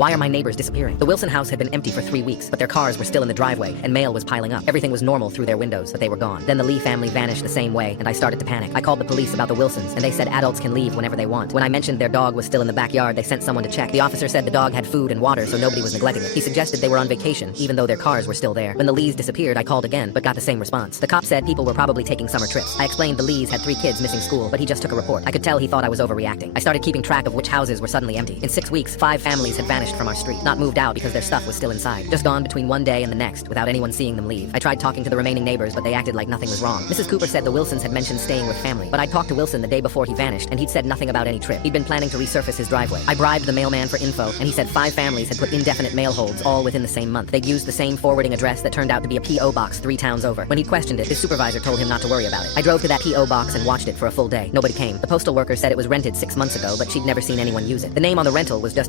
Why are my neighbors disappearing? The Wilson house had been empty for 3 weeks, but their cars were still in the driveway, and mail was piling up. Everything was normal through their windows, but they were gone. Then the Lee family vanished the same way, and I started to panic. I called the police about the Wilsons, and they said adults can leave whenever they want. When I mentioned their dog was still in the backyard, they sent someone to check. The officer said the dog had food and water, so nobody was neglecting it. He suggested they were on vacation, even though their cars were still there. When the Lees disappeared, I called again, but got the same response. The cop said people were probably taking summer trips. I explained the Lees had 3 kids missing school, but he just took a report. I could tell he thought I was overreacting. I started keeping track of which houses were suddenly empty. In 6 weeks, 5 families had vanished from our street, not moved out because their stuff was still inside. Just gone between one day and the next, without anyone seeing them leave. I tried talking to the remaining neighbors, but they acted like nothing was wrong. Mrs. Cooper said the Wilsons had mentioned staying with family, but I talked to Wilson the day before he vanished, and he'd said nothing about any trip. He'd been planning to resurface his driveway. I bribed the mailman for info, and he said 5 families had put indefinite mail holds all within the same month. They'd used the same forwarding address that turned out to be a P.O. box 3 towns over. When he questioned it, his supervisor told him not to worry about it. I drove to that P.O. box and watched it for a full day. Nobody came. The postal worker said it was rented 6 months ago, but she'd never seen anyone use it. The name on the rental was just